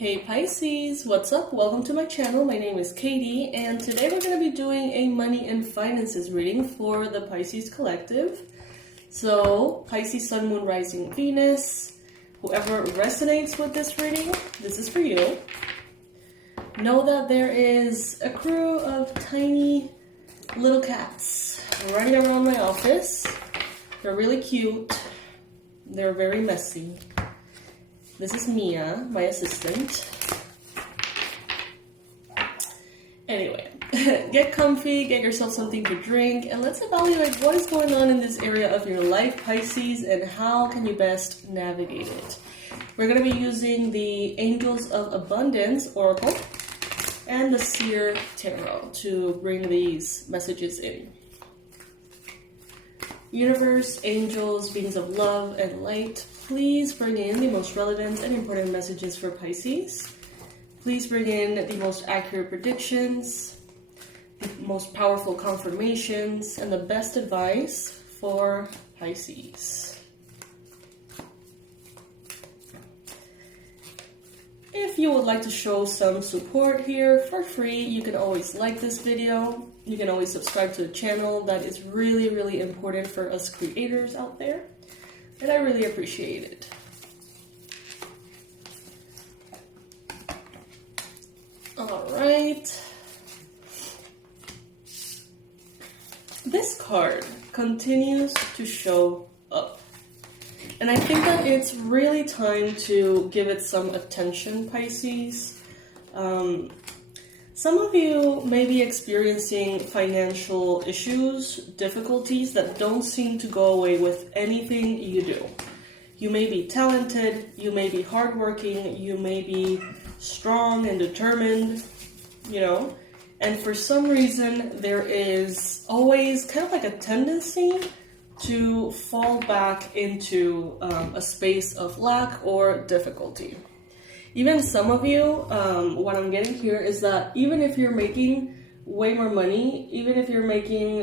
Hey Pisces, what's up? Welcome to my channel. My name is Katie, and today we're going to be doing a money and finances reading for the Pisces collective. So, Pisces, Sun, Moon, Rising, Venus, whoever resonates with this reading, this is for you. Know that there is a crew of tiny little cats running around my office. They're really cute. They're very messy. This is Mia, my assistant. Anyway, get comfy, get yourself something to drink, and let's evaluate what is going on in this area of your life, Pisces, and how can you best navigate it. We're going to be using the Angels of Abundance Oracle and the Seer Tarot to bring these messages in. Universe, angels, beings of love and light, please bring in the most relevant and important messages for Pisces. Please bring in the most accurate predictions, the most powerful confirmations, and the best advice for Pisces. If you would like to show some support here for free, you can always like this video. You can always subscribe to the channel. That is really, really important for us creators out there. And I really appreciate it. All right. This card continues to show up. And I think that it's really time to give it some attention, Pisces. Some of you may be experiencing financial issues, difficulties that don't seem to go away with anything you do. You may be talented, you may be hardworking, you may be strong and determined, and for some reason there is always kind of like a tendency to fall back into a space of lack or difficulty. Even some of you, what I'm getting here is that even if you're making way more money, even if you're making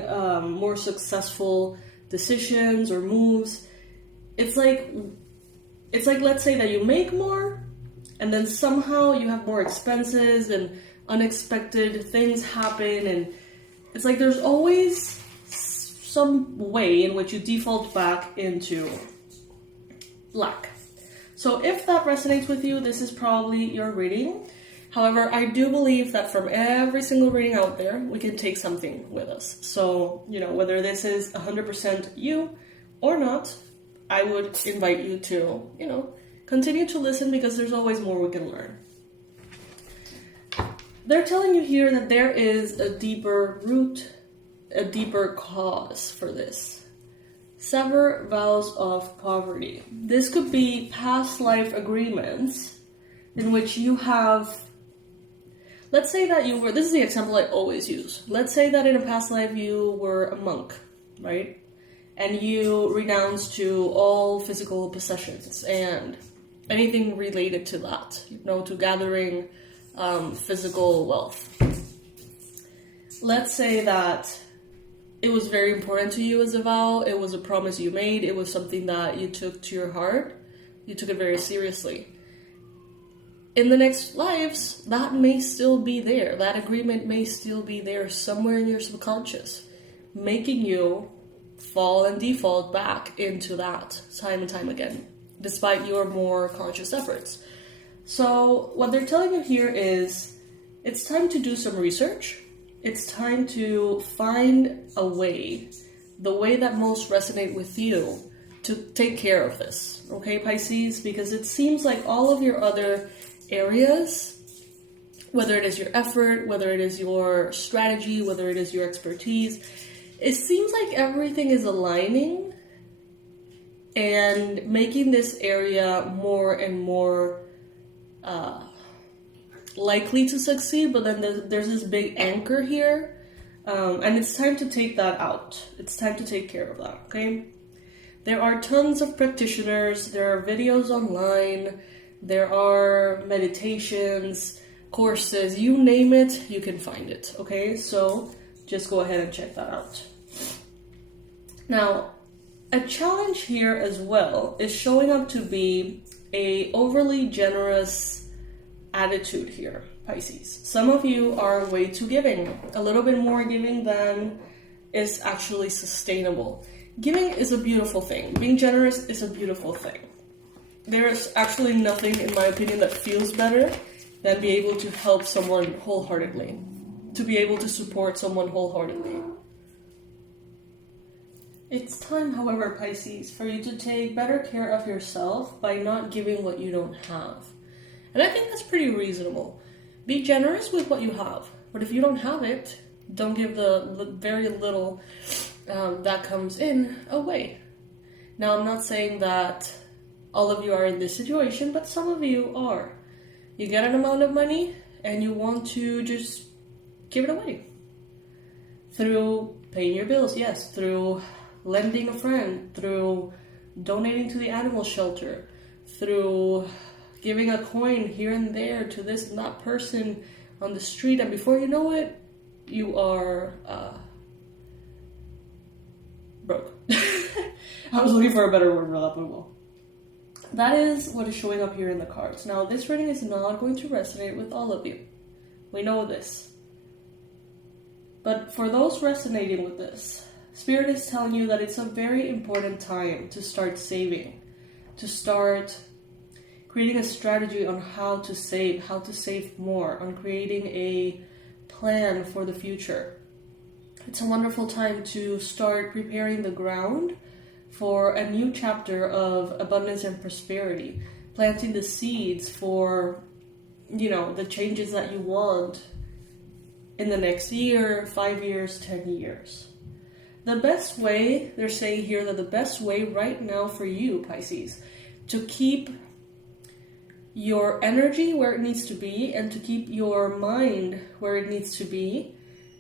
more successful decisions or moves, it's like let's say that you make more and then somehow you have more expenses and unexpected things happen, and it's like there's always some way in which you default back into lack. So if that resonates with you, this is probably your reading. However, I do believe that from every single reading out there, we can take something with us. So, whether this is 100% you or not, I would invite you to, continue to listen because there's always more we can learn. They're telling you here that there is a deeper root, a deeper cause for this. Sever vows of poverty. This could be past life agreements in which you have, let's say that you were, this is the example I always use. Let's say that in a past life you were a monk, right? And you renounced to all physical possessions and anything related to that, to gathering physical wealth. Let's say that it was very important to you as a vow. It was a promise you made. It was something that you took to your heart. You took it very seriously. In the next lives, that may still be there. That agreement may still be there somewhere in your subconscious, making you fall and default back into that time and time again, despite your more conscious efforts. So what they're telling you here is it's time to do some research. It's time to find a way, the way that most resonate with you, to take care of this, okay, Pisces? Because it seems like all of your other areas, whether it is your effort, whether it is your strategy, whether it is your expertise, it seems like everything is aligning and making this area more and more likely to succeed, but then there's this big anchor here, and it's time to take that out. It's time to take care of that, okay? There are tons of practitioners, there are videos online, there are meditations, courses, you name it, you can find it, okay? So just go ahead and check that out. Now, a challenge here as well is showing up to be a overly generous attitude here, Pisces. Some of you are way too giving, a little bit more giving than is actually sustainable. Giving is a beautiful thing. Being generous is a beautiful thing. There's actually nothing, in my opinion, that feels better than be able to help someone wholeheartedly, to be able to support someone wholeheartedly. It's time, however, Pisces, for you to take better care of yourself by not giving what you don't have. And I think that's pretty reasonable. Be generous with what you have, but if you don't have it, don't give the very little that comes in away. Now, I'm not saying that all of you are in this situation, but some of you are. You get an amount of money and you want to just give it away. Through paying your bills, yes. Through lending a friend. Through donating to the animal shelter. Through giving a coin here and there to this and that person on the street. And before you know it, you are broke. I was looking for a better word for that, but well. That is what is showing up here in the cards. Now, this reading is not going to resonate with all of you. We know this. But for those resonating with this, Spirit is telling you that it's a very important time to start saving, to start creating a strategy on how to save more, on creating a plan for the future. It's a wonderful time to start preparing the ground for a new chapter of abundance and prosperity, planting the seeds for, the changes that you want in the next year, 5 years, 10 years. The best way, they're saying here that the best way right now for you, Pisces, to keep your energy where it needs to be and to keep your mind where it needs to be,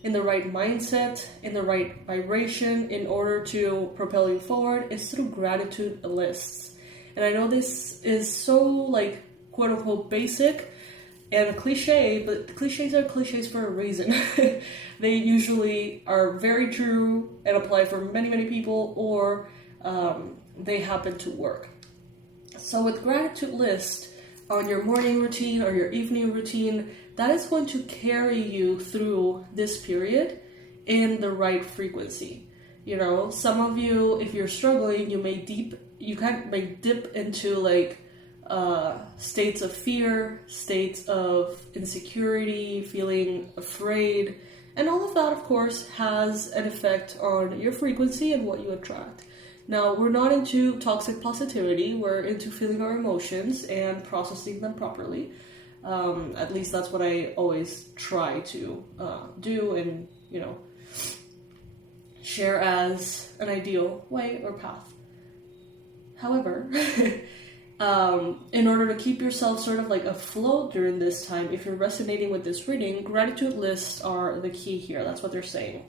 in the right mindset, in the right vibration, in order to propel you forward, is through gratitude lists. And I know this is so, quote unquote, basic and cliche, but cliches are cliches for a reason. They usually are very true and apply for many, many people, or they happen to work. So with gratitude list on your morning routine or your evening routine, that is going to carry you through this period in the right frequency. Some of you, if you're struggling, you may dip into states of fear, states of insecurity, feeling afraid, and all of that, of course, has an effect on your frequency and what you attract. Now, we're not into toxic positivity, we're into feeling our emotions and processing them properly. At least that's what I always try to do and, share as an ideal way or path. However, in order to keep yourself sort of afloat during this time, if you're resonating with this reading, gratitude lists are the key here. That's what they're saying.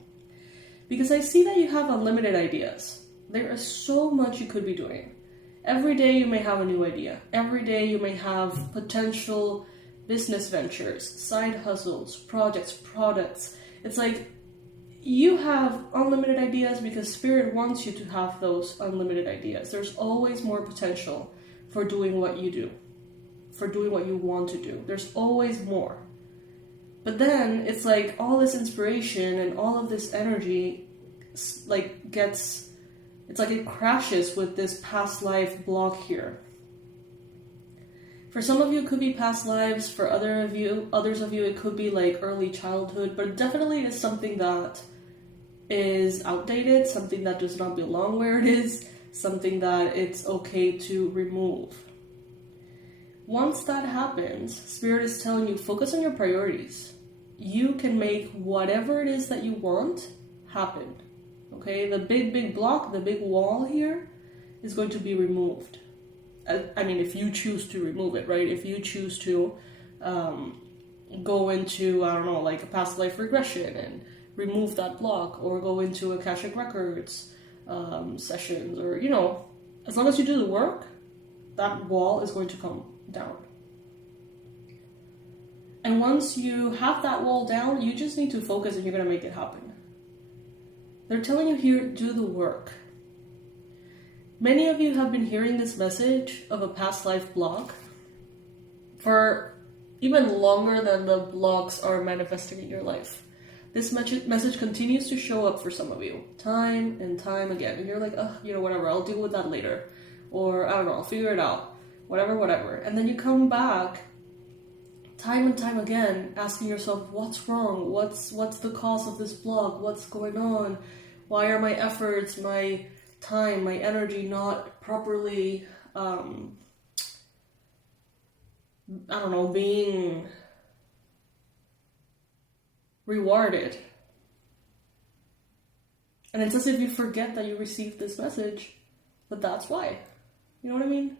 Because I see that you have unlimited ideas. There is so much you could be doing. Every day you may have a new idea. Every day you may have potential business ventures, side hustles, projects, products. It's you have unlimited ideas because Spirit wants you to have those unlimited ideas. There's always more potential for doing what you do, for doing what you want to do. There's always more. But then it's all this inspiration and all of this energy it crashes with this past life block here. For some of you, it could be past lives. For others of you, it could be early childhood. But definitely is something that is outdated, something that does not belong where it is, something that it's okay to remove. Once that happens, Spirit is telling you, focus on your priorities. You can make whatever it is that you want happen. Okay, the big block, the big wall here is going to be removed. I mean, if you choose to remove it, right? If you choose to go into, a past life regression and remove that block, or go into Akashic Records sessions, or, as long as you do the work, that wall is going to come down. And once you have that wall down, you just need to focus and you're going to make it happen. They're telling you here, do the work. Many of you have been hearing this message of a past life block for even longer than the blocks are manifesting in your life. This message continues to show up for some of you, time and time again. And you're like, whatever, I'll deal with that later. Or, I don't know, I'll figure it out. Whatever. And then you come back time and time again, asking yourself, what's wrong? What's the cause of this block? What's going on? Why are my efforts, my time, my energy not properly, being rewarded? And it's as if you forget that you received this message, but that's why. You know what I mean?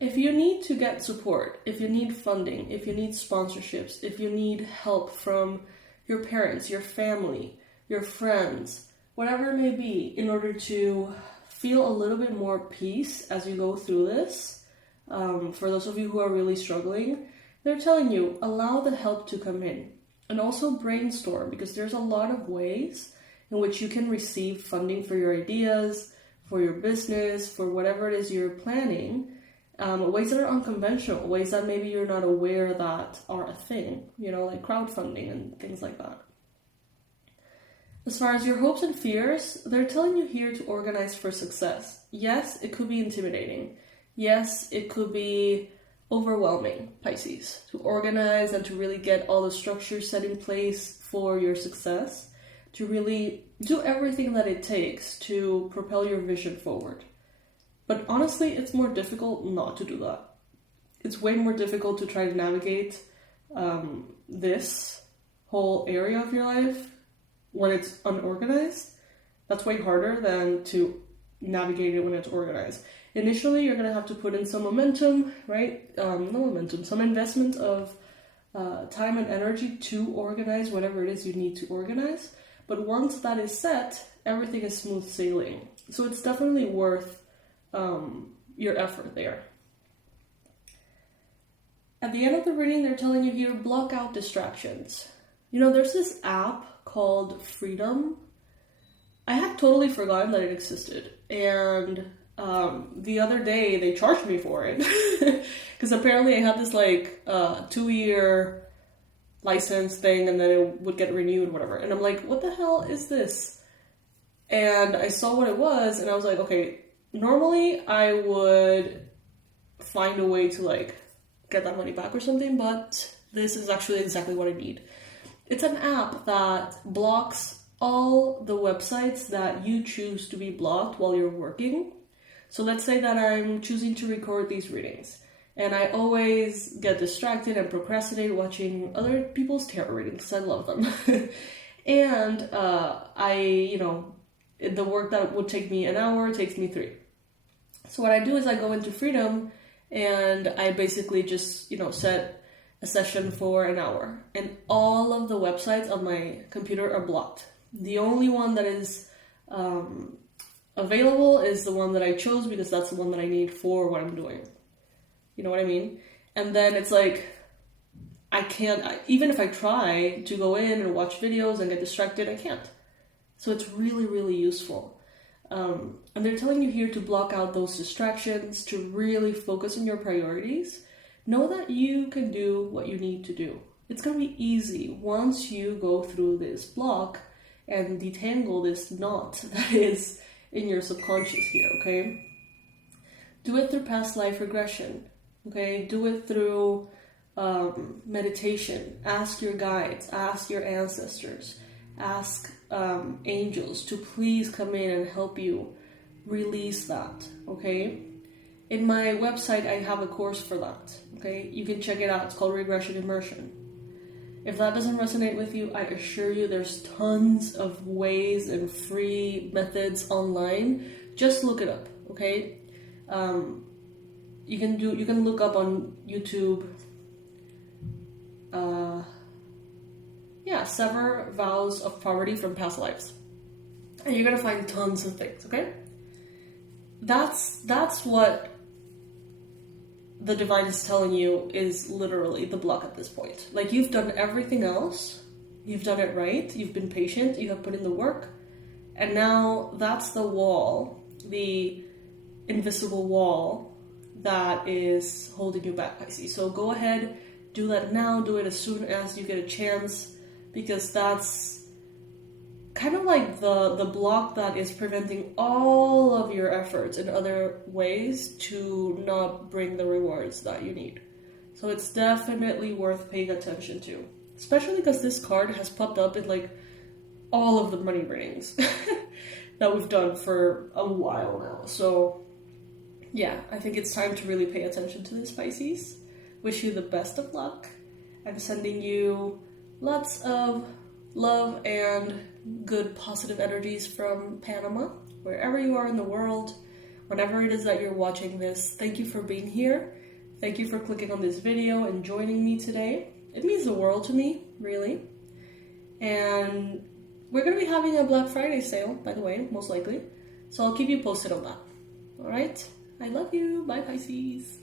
If you need to get support, if you need funding, if you need sponsorships, if you need help from your parents, your family, your friends, whatever it may be, in order to feel a little bit more peace as you go through this, for those of you who are really struggling, they're telling you, allow the help to come in. And also brainstorm, because there's a lot of ways in which you can receive funding for your ideas, for your business, for whatever it is you're planning, ways that are unconventional, ways that maybe you're not aware that are a thing, like crowdfunding and things like that. As far as your hopes and fears, they're telling you here to organize for success. Yes, it could be intimidating. Yes, it could be overwhelming, Pisces, to organize and to really get all the structures set in place for your success, to really do everything that it takes to propel your vision forward. But honestly, it's more difficult not to do that. It's way more difficult to try to navigate this whole area of your life when it's unorganized. That's way harder than to navigate it when it's organized. Initially, you're going to have to put in some momentum, right? Some investment of time and energy to organize whatever it is you need to organize. But once that is set, everything is smooth sailing. So it's definitely worth your effort there. At the end of the reading, they're telling you here, block out distractions. There's this app called Freedom. I had totally forgotten that it existed. And the other day, they charged me for it. Because apparently I had this 2-year license thing, and then it would get renewed, whatever. And I'm like, what the hell is this? And I saw what it was, and I was like, okay, normally I would find a way to get that money back or something, but this is actually exactly what I need. It's an app that blocks all the websites that you choose to be blocked while you're working. So let's say that I'm choosing to record these readings, and I always get distracted and procrastinate watching other people's tarot readings because I love them. And the work that would take me an hour takes me 3. So what I do is I go into Freedom, and I basically just, set a session for an hour. And all of the websites on my computer are blocked. The only one that is available is the one that I chose, because that's the one that I need for what I'm doing. You know what I mean? And then it's I can't, even if I try to go in and watch videos and get distracted, I can't. So it's really, really useful. And they're telling you here to block out those distractions, to really focus on your priorities. Know that you can do what you need to do. It's going to be easy once you go through this block and detangle this knot that is in your subconscious here, okay? Do it through past life regression, okay? Do it through meditation. Ask your guides, ask your ancestors, ask angels to please come in and help you release that, okay? In my website, I have a course for that, okay? You can check it out. It's called Regression Immersion. If that doesn't resonate with you, I assure you there's tons of ways and free methods online. Just look it up, okay? You can look up on YouTube, sever vows of poverty from past lives. And you're gonna find tons of things, okay? That's what the divine is telling you is literally the block at this point. You've done everything else, you've done it right, you've been patient, you have put in the work, and now that's the wall, the invisible wall that is holding you back, Pisces. So go ahead, do that now, do it as soon as you get a chance, because that's kind of like the block that is preventing all of your efforts in other ways to not bring the rewards that you need. So it's definitely worth paying attention to, especially because this card has popped up in like all of the money readings that we've done for a while now. So yeah, I think it's time to really pay attention to this, Pisces. Wish you the best of luck. I'm sending you lots of love and good positive energies from Panama, wherever you are in the world, whenever it is that you're watching this. Thank you for being here. Thank you for clicking on this video and joining me today. It means the world to me, really. And we're going to be having a Black Friday sale, by the way, most likely. So I'll keep you posted on that. All right? I love you. Bye, Pisces.